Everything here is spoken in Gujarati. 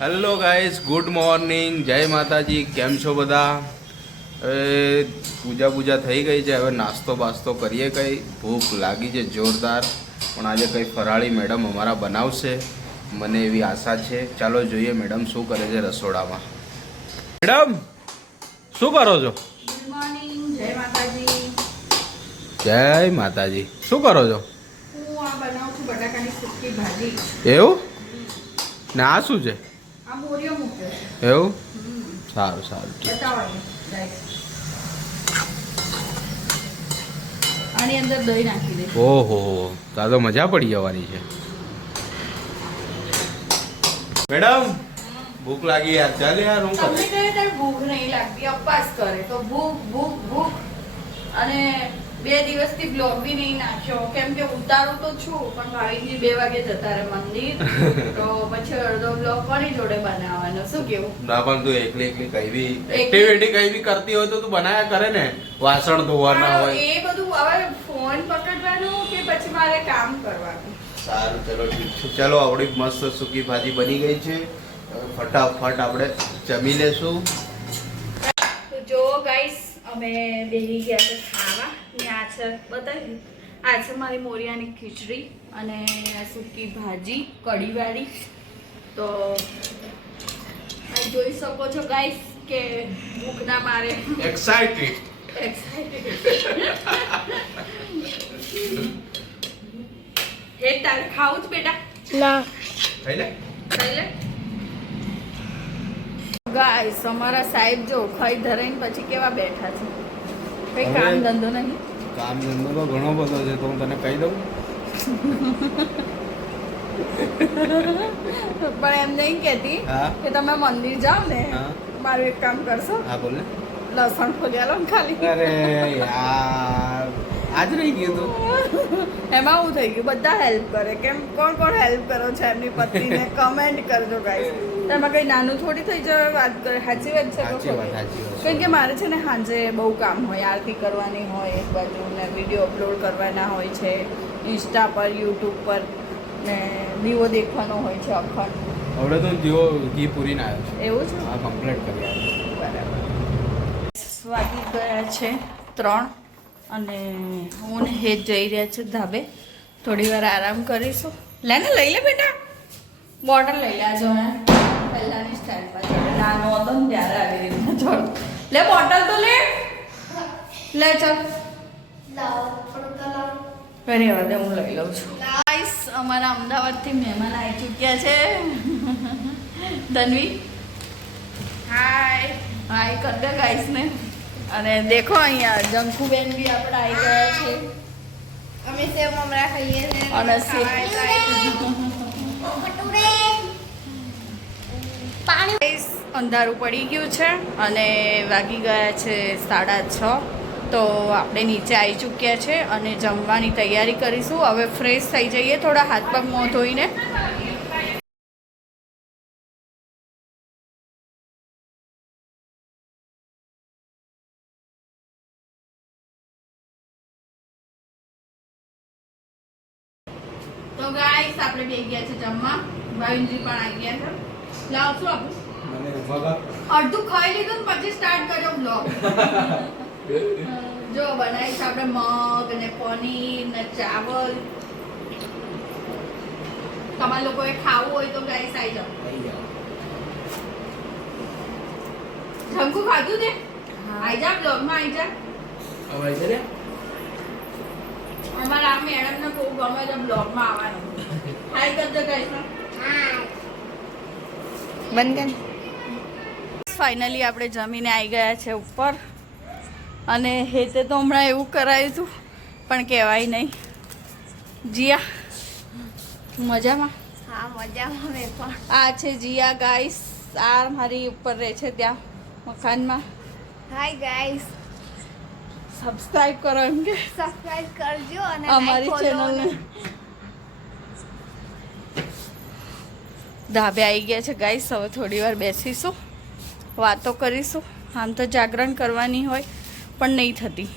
હેલો ગાઈસ, ગુડ મોર્નિંગ, જય માતાજી. કેમ છો બધા? હવે પૂજા થઈ ગઈ છે. હવે નાસ્તો બાસ્તો કરીએ. કંઈ ભૂખ લાગી છે જોરદાર, પણ આજે કંઈ ફરાળી મેડમ અમારા બનાવશે, મને એવી આશા છે. ચાલો જોઈએ મેડમ શું કરે છે રસોડામાં. મેડમ શું કરો છો? ગુડ મોર્નિંગ, જય માતાજી. જય માતાજી. શું કરો છો? હું આ બનાવું છું બટાકાની સૂકી ભાજી. એવું ને આ શું છે? આ મોરિયો મૂક્યો છે. એવું? સારું સારું. બતાવો ગાઈસ. આની અંદર દહીં નાખી દે. ઓહો, તો મજા પડી જવાની છે. મેડમ ભૂખ લાગી યાર, ચાલ યાર. હું તમને કહે ત્યારે ભૂખ નહીં લાગતી, અપવાસ કરે તો ભૂખ ભૂખ ભૂખ. અને 2 દિવસથી બ્લોગ બી નહીં નાખ્યો, કેમ કે ઉતારું તો છું પણ ભાવિનજી 2 વાગે જતા રહે મંદિર, તો પછી અડધો બ્લોગ કોની જોડે બનાવવાનો? શું કેવું? ના, પણ તું એકલી કઈ બી એક્ટિવિટી કઈ બી કરતી હોય તો તું બનાયા કરે ને. વાસણ ધોવાના હોય એ બધું હવે ફોન પકડવાનું કે પછી મારે કામ કરવાનું. સારું, ચલો ઠીક છે. ચલો, આપણી મસ્ત સૂકી ભાજી બની ગઈ છે. ફટાફટ આપણે જમી લેશું. તો જો ગાઈસ, અમે બેસી ગયા છે ખાવા. ને આ છે બતાવી, આ છે મારી મોરિયાની ખીચડી અને સૂકી ભાજી કઢીવાળી. તો આ જોઈ શકો છો ગાઈસ કે ભૂખ ના મારે એક્સાઇટેડ. હે તારે ખાવું જ બેટા? ખાઈ લે. ખાઈ લે. ગાઈસ, અમારા સાહેબ જો ખાઈ ધરાઈને પછી કેવા બેઠા છે. કઈ કામ ધંધો નહીં. કામ ધંધો તો ઘણો બધો છે, તો હું તને કહી દઉં. પણ એમ નહીં કહેતી કે તમે મંદિર જાઓ ને, મારું એક કામ કરશો? હા બોલ ને. લસણ ફોલ્યા લો ને ખાલી. અરે યાર, આજ રહી ગયું તું. એમાં હું થઈ ગયું, બધા હેલ્પ કરે. કેમ કોણ કોણ હેલ્પ કરો છો એમની પત્નીને? કમેન્ટ કરજો ગાઈસ. તેમાં કઈ નાનું થોડી થઈ જાય વાત કરે. સાચી વાત છે. કેમ કે મારે છે ને સાંજે બહુ કામ હોય, આરતી કરવાની હોય એક બાજુ, ને વિડીયો અપલોડ કરવાના હોય છે ઇન્સ્ટા પર, યુટ્યુબ પર, ને દીવો દેખવાનો હોય છે અખંડ. હવે તો દીવો ઘી પૂરીને આવ્યો છે. એવું છે? હા, કમ્પ્લીટ કરી આવ્યો. બરાબર. વાગી ગયા છે 3 અને હું ને હેત જઈ રહ્યા છે ધાબે. થોડી વાર આરામ કરીશું. લે ને, લઈ લે બેટા, બોટલ લઈ લે. જો ને પહેલાની સ્ટાઇલ પાછી નાનો હતો ને ત્યારે આવી રીતના જોડ. લે બોટલ તો લે. લે ચાલ. રહેવા દે, હું લઈ લઉં છું. ગાઈસ, અમારા અમદાવાદથી મહેમાન આવી ચૂક્યા છે. ધનવી હાય હાય કર દે ગાઈસ ને. અને દેખો અહીંયા જંકુબેન બી આપણે આવી ગયા છે. અમે સેવ મમરા ખાઈએ છે અને અંધારું પડી ગયું છે અને વાગી ગયા છે 6:30. તો આપણે નીચે આવી ચૂક્યા છે અને જમવાની તૈયારી કરીશું. હવે ફ્રેશ થઈ જઈએ, થોડા હાથ પગ મોં ધોઈને. તો ગાઈસ, આપણે બે ગયા છે જમવા. ભાવિનજી પણ આવી ગયા છે. લાવ શું આપું? અડધું ખાઈ લીધું ને પછી સ્ટાર્ટ કર્યો બ્લોગ. જો બનાવી છે આપણે મગ ને પનીર ને ચાવલ. તમારે લોકોએ ખાવું હોય તો ગાઈસ આવી જાઓ. જમકુ ખાધું ને? આવી જા બ્લોગમાં, આવી જા. અમારા આ મેડમને બહુ ગમે છે બ્લોગમાં આવવાનું. હાય કરજો ગાઈસ. બંધ કર. ફાઇનલી આપણે જમીને આવી ગયા છે ઉપર. અને હેતે તો હમણાં એવું કરાયું હતું પણ કહેવાય નહીં. જીયા મજામાં? હા, મજામાં. મેં પણ. આ છે જીયા ગાઈસ. આ મારી ઉપર રહે છે ત્યાં મકાનમાં. હાય ગાઈસ, સબસ્ક્રાઇબ કરો એમ કે સબસ્ક્રાઇબ કરજો અને અમારી ચેનલને. ધાબે આવી ગયા છે ગાઈસ. હવે થોડી વાર બેસીશું, વાતો કરીશું. આમ તો જાગરણ કરવાની હોય પણ નહીં થતી.